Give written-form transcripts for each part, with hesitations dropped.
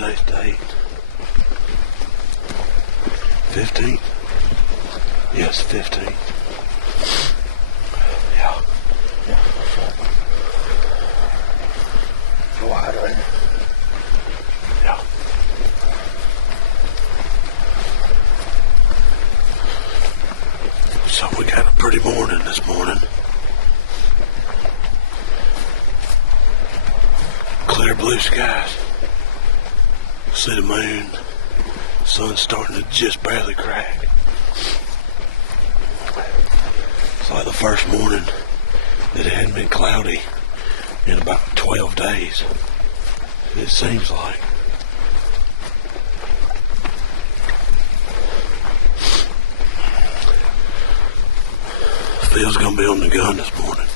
today's date? 15th? Yes, 15th. Yeah. Yeah, that's right. Go out right now. Yeah. So we got a pretty morning this morning. Clear blue skies. See the moon. Sun's starting to just barely crack. It's like the first morning that it hadn't been cloudy in about 12 days. It seems like. Phil's gonna be on the gun this morning.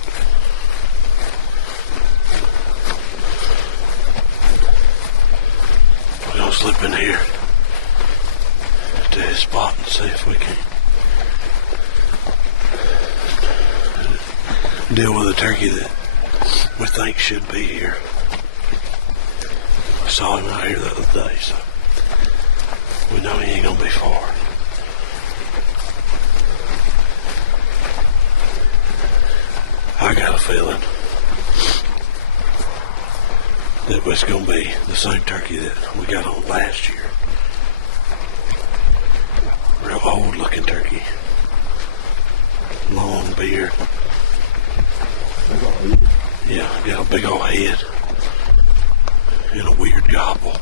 We're gonna slip in here to his spot and see if we can deal with a turkey that we think should be here. We saw him out here the other day, so we know he ain't gonna be far. I got a feeling that it's going to be the same turkey that we got on last year. Real old looking turkey. Long beard. Yeah, got a big old head. And a weird gobble.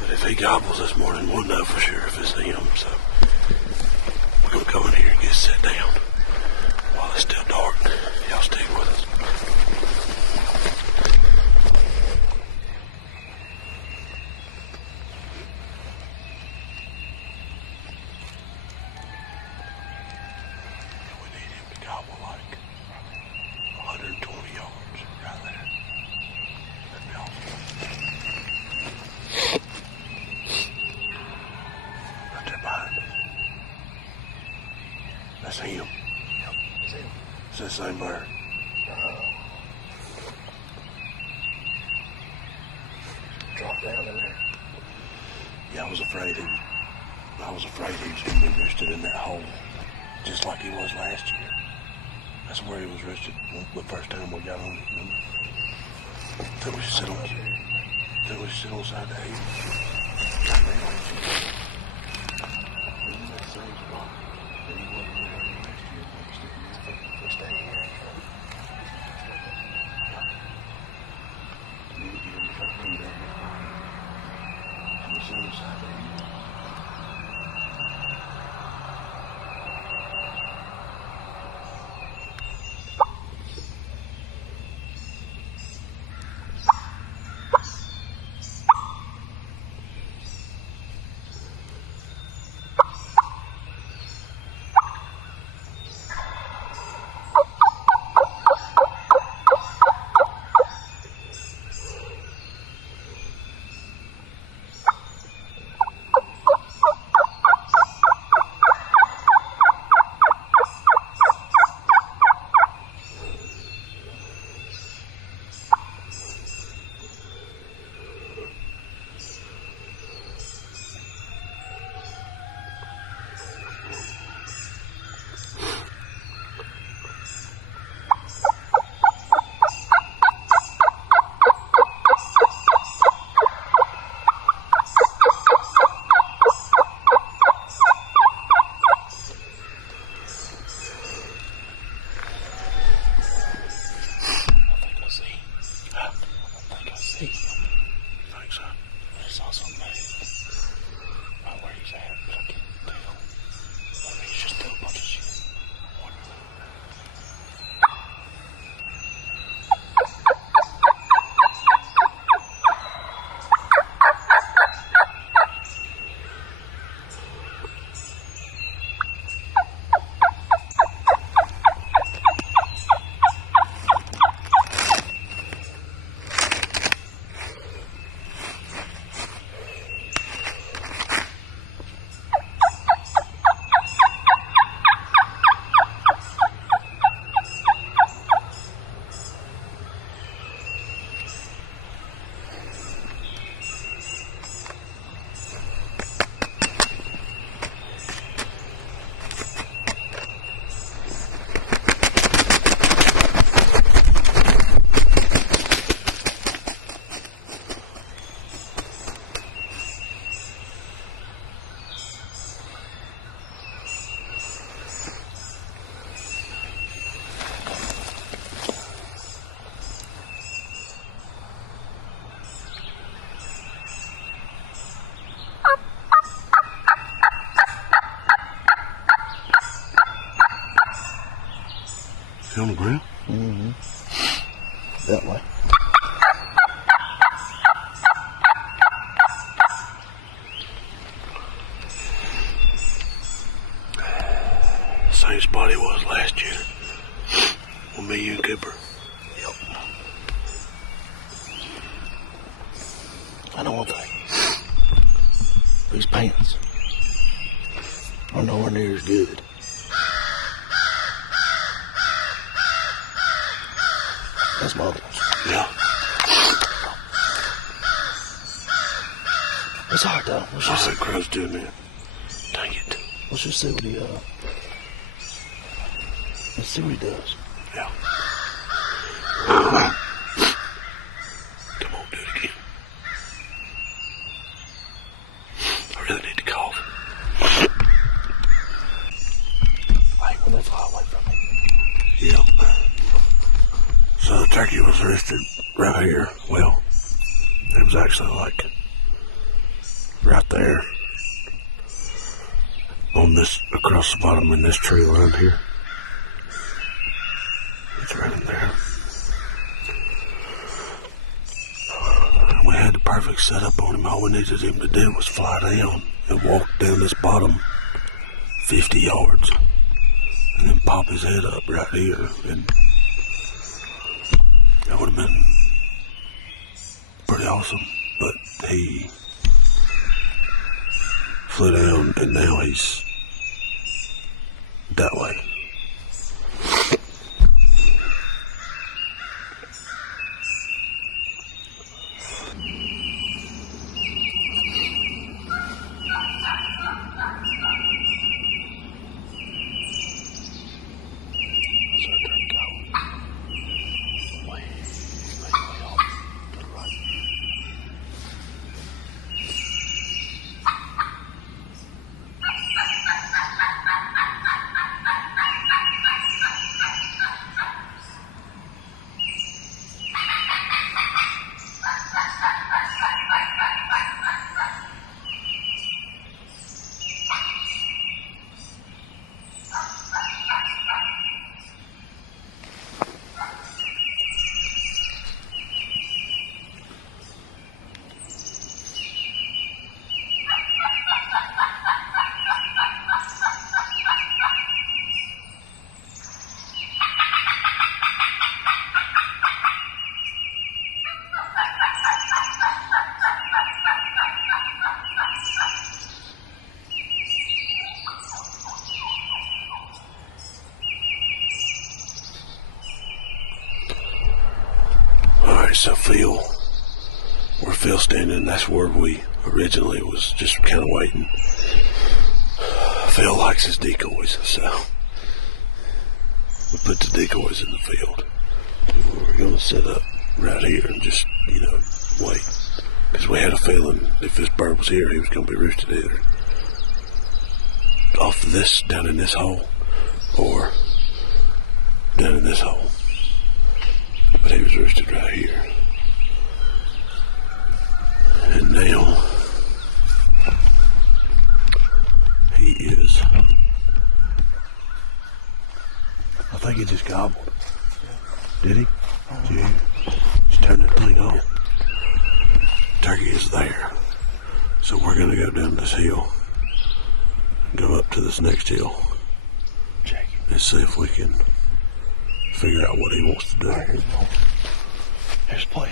But if he gobbles this morning, we'll know for sure if it's him. So we're going to go in here and get set down while it's still dark. Y'all stick with us. We need him to gobble like 120 yards right there. That'd be awesome. Right there behind us. That's him. Yep, that's him. It's the same bird. Drop down in there. Yeah, I was afraid he was going to be roosted in that hole, just like he was last year. That's where he was roosted the first time we got on it, remember? Then we sit on the side of the hay. Isn't that same spot that he wasn't there last year? We'll stay here. You get in the truck and down there. And we sit on the side of the hay. that way. Same spot he was last year. With me, you, and Cooper. Yep. I know one thing. These pants are nowhere near as good. That's my other ones. Yeah. It's hard though. Let's I just think Crow's doing it. Dang it. let's just see what he let's see what he does. Yeah. Come on, do it again. I really need to cough. I hate when they fly away from me. Yep. So the turkey was roosted right here. Well, it was actually like right there on this, across the bottom in this tree line here. It's right in there. We had the perfect setup on him. All we needed him to do was fly down and walk down this bottom 50 yards and then pop his head up right here, and that would have been pretty awesome. But he flew down and now he's that way. So Phil, where Phil's standing, that's where we originally was just kind of waiting. Phil likes his decoys, so we put the decoys in the field. We're going to set up right here and just, wait. Because we had a feeling if this bird was here, he was going to be roosted either off of this, down in this hole, or down in this hole. But he was roosted right here. And now he is. I think he just gobbled. Did he? Did you just turn that thing on? Turkey is there. So we're going to go down this hill, go up to this next hill, and see if we can figure out what he wants to do. All right, here's the plan.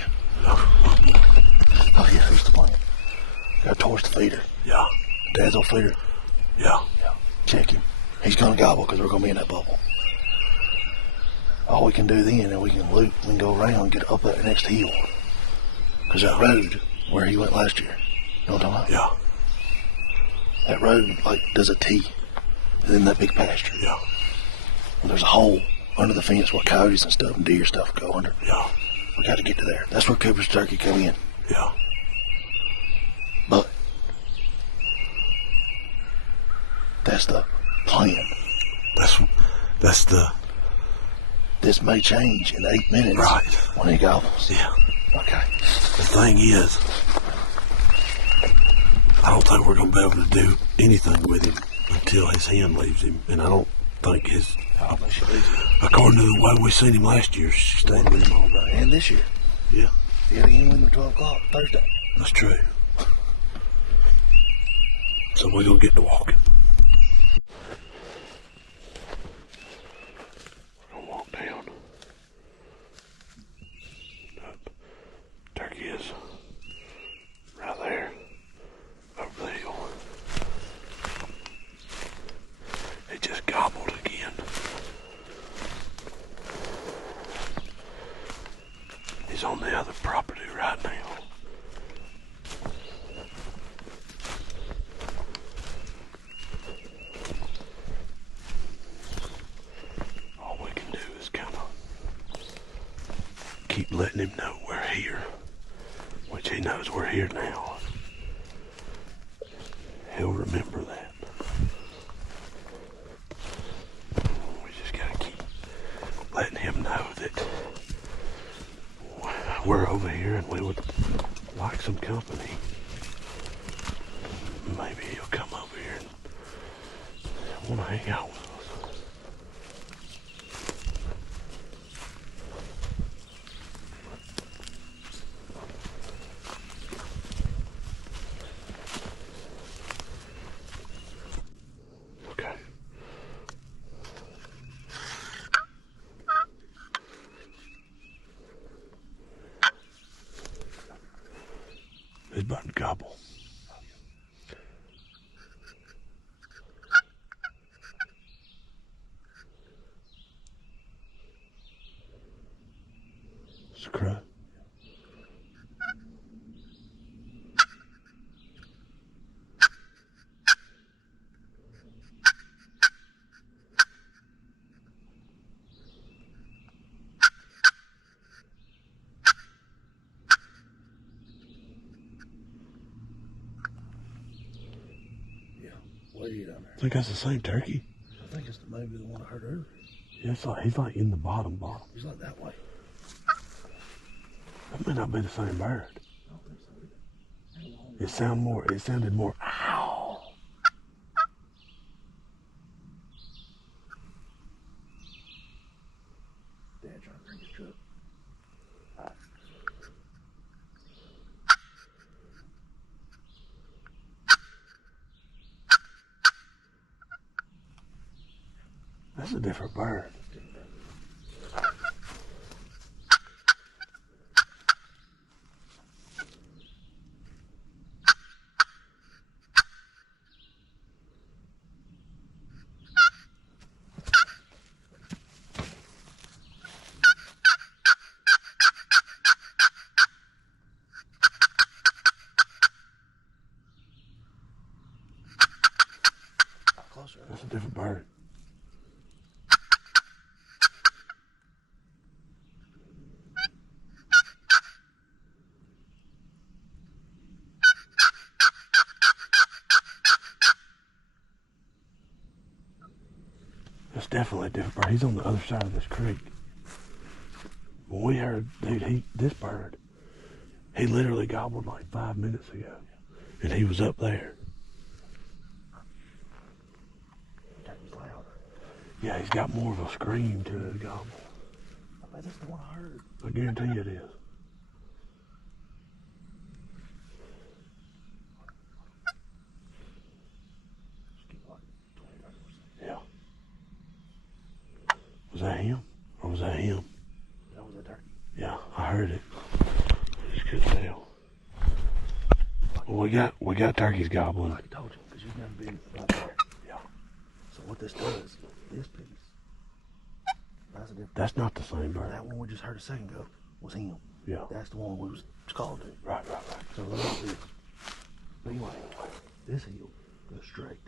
Oh yeah, here's the plan. Got towards the feeder. Yeah. Dad's on feeder. Yeah. Check him. He's gonna gobble because we're gonna be in that bubble. All we can do then, and we can loop and go around and get up that next hill. Because that road where he went last year, you know what I'm talking about? Yeah. That road does a T, and then that big pasture. Yeah. And there's a hole under the fence where coyotes and stuff and deer stuff go under. Yeah. We got to get to there. That's where Cooper's turkey come in. Yeah. But that's the plan. That's the. This may change in 8 minutes. Right. When he gobbles. Yeah. Okay. The thing is, I don't think we're going to be able to do anything with him until his hen leaves him, and I don't think his Oh, but she leaves him. According to the way we seen him last year, she stayed with him all day. And this year. Yeah, He had a game with him at 12 o'clock Thursday. that's true. So we're gonna get to walking. We're gonna walk down. Up. Turkey is right there, over the hill. It just gobbled again. He's on the other property right now. All we can do is kind of keep letting him know we're here, which he knows we're here now. He'll remember that. We just gotta keep letting him know that we're over here and we would like some company. Maybe he'll come over here and want to hang out with us. Okay. He's about to gobble. It's a crow. Way down there. I think that's the same turkey. I think it's maybe the one I heard earlier. Yeah, it's like, he's like in the bottom. He's like that way. That may not be the same bird. I don't think so either. It sounded more, ow. Dad trying to bring his truck. That's a different bird. Closer. That's a different bird. That's definitely a different bird. He's on the other side of this creek. When we heard, dude, this bird, he literally gobbled like 5 minutes ago. And he was up there. Turkey's louder. Yeah, he's got more of a scream to his gobble. I bet that's the one I heard. I guarantee you it is. Just keep like 20, 30%. Yeah. Was that him? Or was that him? That was a turkey. Yeah, I heard it. Just couldn't tell. Well, we got turkeys gobbling. Like I told you, because you've never been right there. Yeah. So what this does, this piece, that's a different. That's not the same bird. That one we just heard a second ago was him. Yeah. That's the one we was calling to. Right. So look at this. But anyway, this hill goes straight.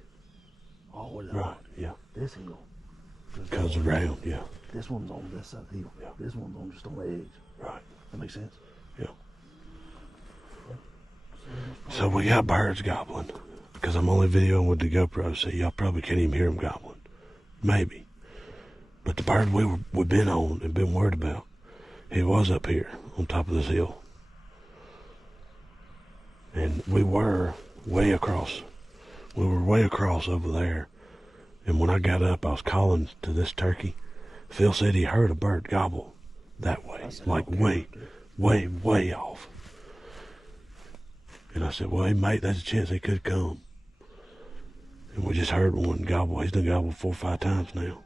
All the way down. Right, yeah. This hill Goes around, yeah. This one's on this side of the hill. Yeah. This one's on just on the edge. Right. That makes sense? Yeah. So we got birds gobbling. Because I'm only videoing with the GoPro, so y'all probably can't even hear them gobbling. Maybe. But the bird we've been on and been worried about, he was up here on top of this hill. And we were way across. We were way across over there And when I got up, I was calling to this turkey. Phil said he heard a bird gobble that way, like way off. And I said, well, hey, mate, there's a chance he could come. And we just heard one gobble. He's done gobbled 4 or 5 times now.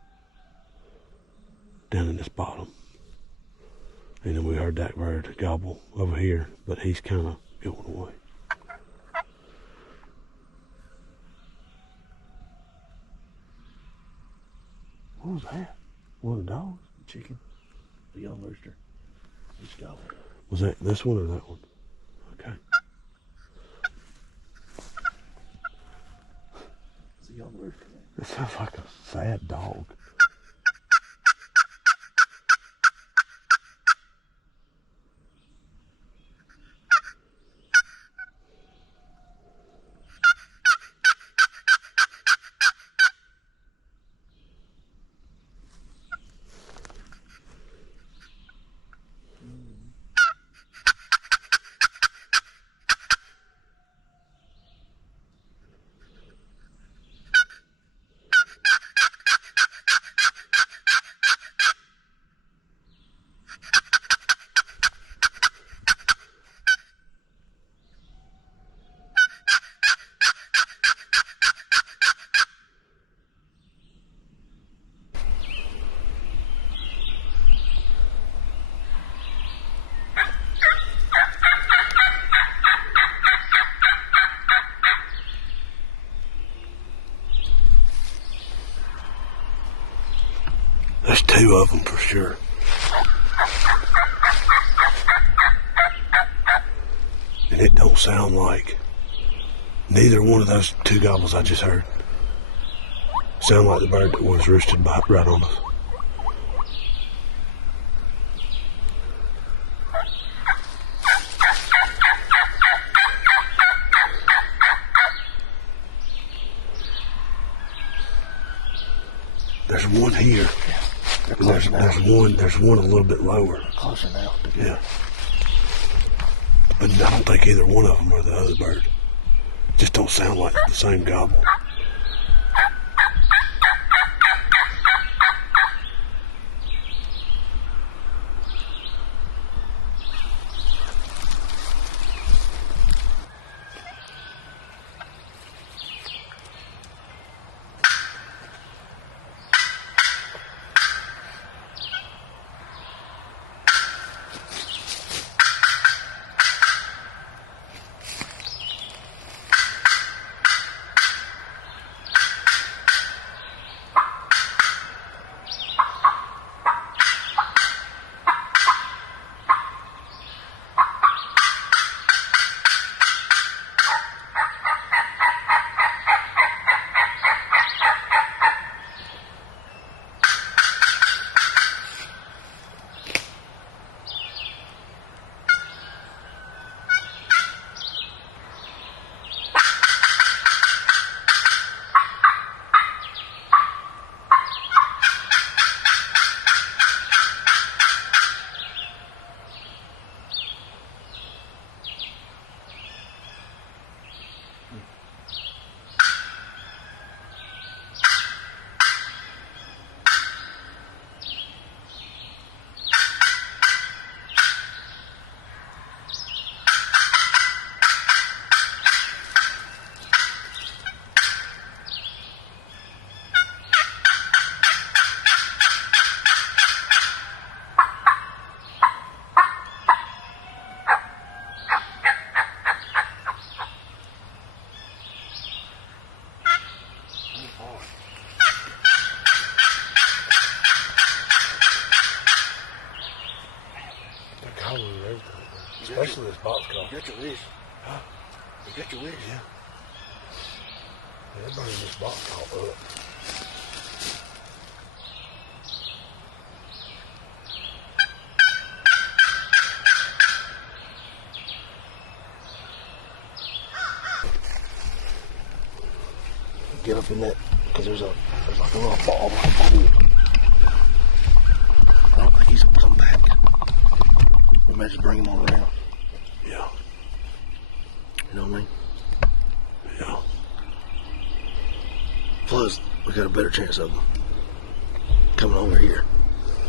Down in this bottom. And then we heard that bird gobble over here, but he's kind of going away. What was that? One of the dogs? Chicken. The young rooster. He's gobbling. Was that this one or that one? Okay. It's a young rooster. It sounds like a sad dog. There's 2 of them for sure. And it don't sound like neither one of those 2 gobbles I just heard sound like the bird that was roosted right on us. There's one here. There's one a little bit lower. Closer now. Yeah. But I don't think either one of them are the other bird. Just don't sound like the same gobble. Especially this box car. You got your wish. Huh? You got your wish. Yeah. They're burning this box car up. Get up in that, because there's like a little ball like wood. I don't think he's gonna come back. We may just bring him on around. Yeah. You know what I mean? Yeah. Plus, we got a better chance of them coming over here,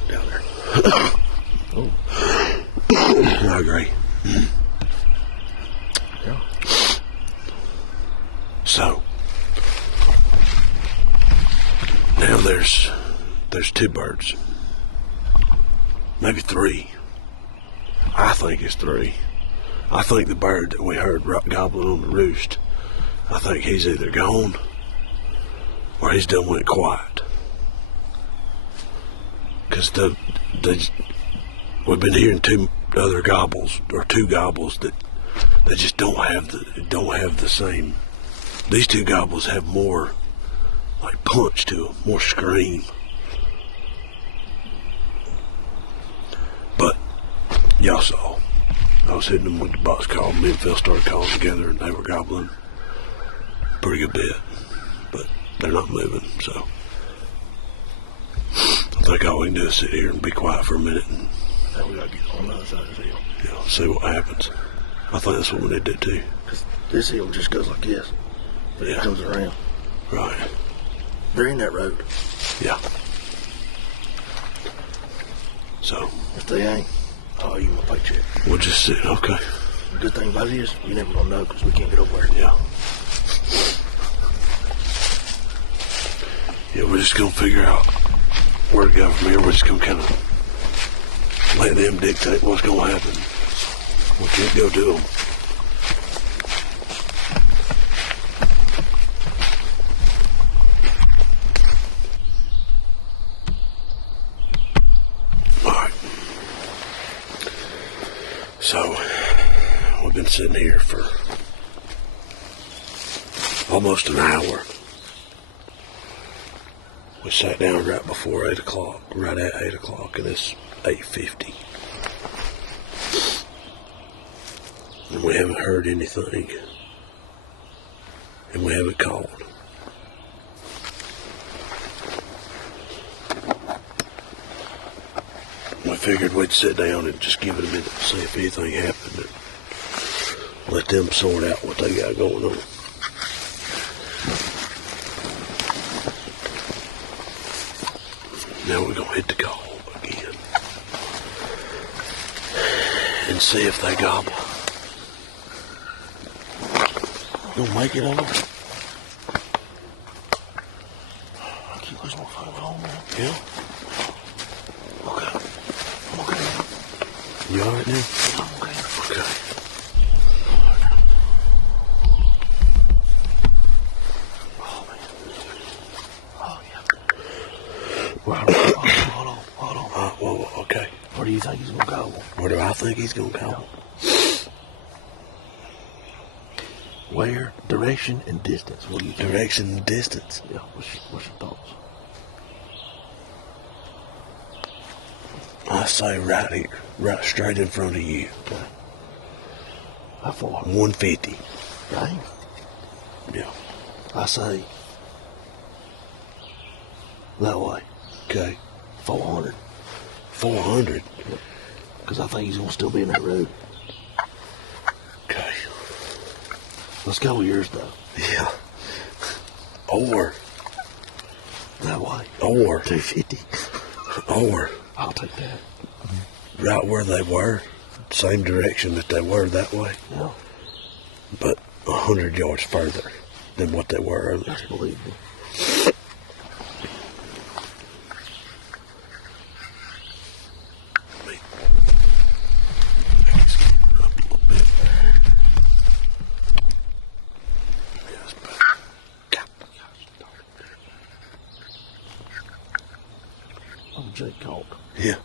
down there. Oh. I agree. Yeah. So now there's 2 birds, maybe 3. I think it's 3. I think the bird that we heard gobbling on the roost, I think he's either gone or he's done went quiet. Because we've been hearing 2 other gobbles, or 2 gobbles that they just don't have the same. These 2 gobbles have more like punch to them, more scream. But y'all saw, I was hitting them with the box call. Me and Phil started calling together, and they were gobbling a pretty good bit, but they're not moving. So I think all we can do is sit here and be quiet for a minute and we gotta get on the other side of the hill. See what happens. I think that's what we need to do too. Because this hill just goes like this, but it comes around. Right. They're in that road. Yeah. So if they ain't, oh, you want a paycheck. We'll just sit. Okay. The good thing about it is, you never gonna know because we can't get over there. Yeah. Yeah, we're just gonna figure out where to go from here. We're just gonna kind of let them dictate what's gonna happen. We can't go to them. Alright. So, we've been sitting here for almost an hour. We sat down right before 8 o'clock, right at 8 o'clock, and it's 8:50. And we haven't heard anything. And we haven't called. We figured we'd sit down and just give it a minute to see if anything happened. And let them sort out what they got going on. Now we're going to hit the call again. And see if they gobble. Gonna make it over? I keep losing my phone, man. Yeah? Okay. I'm okay now. You alright now? I'm okay. Okay. Oh, man. Oh, yeah. Well, Hold on. well, okay. Where do you think he's gonna go? Where do I think he's gonna go? Where, direction, and distance. What do you think? Direction and distance. Yeah, what's your thoughts? I say right here, right straight in front of you. Okay. How far? 150. Dang. Yeah. I say that way. Okay. 400. 400. Because I think he's gonna still be in that road. Okay. Let's go with yours though. Yeah. Or That way. 250. Or I'll take that. right where they were, same direction that they were that way, Yeah. but 100 yards further than what they were earlier. That's believable. I'm Jake Calk. Yeah.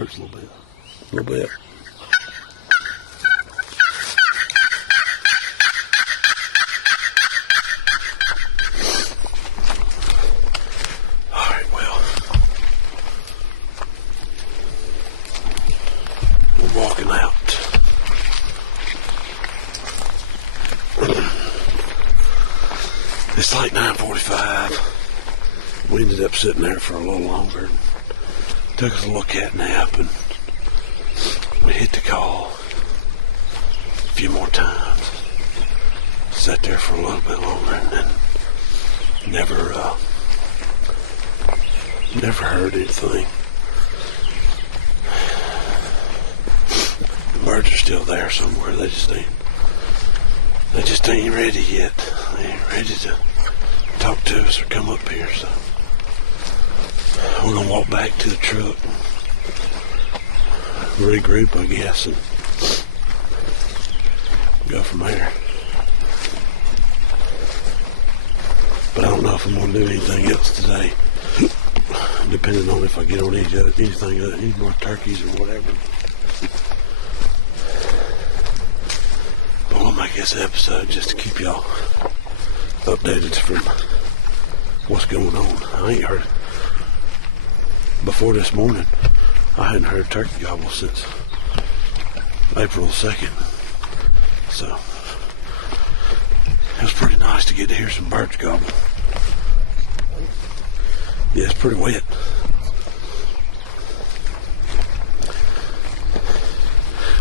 hurts a little bit. A little bit. Alright, well. We're walking out. It's like 9:45. We ended up sitting there for a little longer. Took us a little cat nap and we hit the call a few more times. Sat there for a little bit longer and then never heard anything. The birds are still there somewhere. They just ain't ready yet. They ain't ready to talk to us or come up here, so we're gonna walk back to the truck and regroup, I guess, and go from there. But I don't know if I'm gonna do anything else today, depending on if I get on any more turkeys or whatever. But we'll make this episode just to keep y'all updated from what's going on. I ain't heard before this morning. I hadn't heard turkey gobble since April 2nd. So it was pretty nice to get to hear some birds gobble. Yeah, it's pretty wet.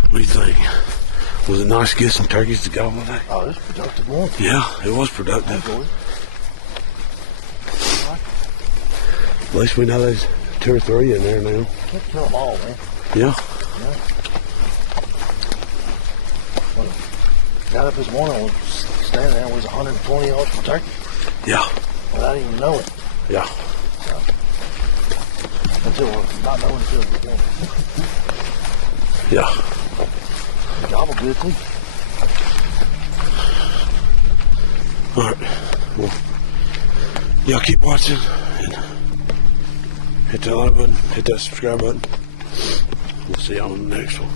What do you think? Was it nice to get some turkeys to gobble today? Oh, it was a productive one. Yeah, it was productive. At least we know there's 2 or 3 in there now. Can't kill them all, man. Yeah. Got up this morning, I was standing there, it was 120 yards for turkey. Yeah. Without even knowing. Yeah. So, not knowing until the morning. Yeah. Gobble good too. Alright. Well, y'all keep watching and hit that like button, hit that subscribe button. We'll see y'all on the next one.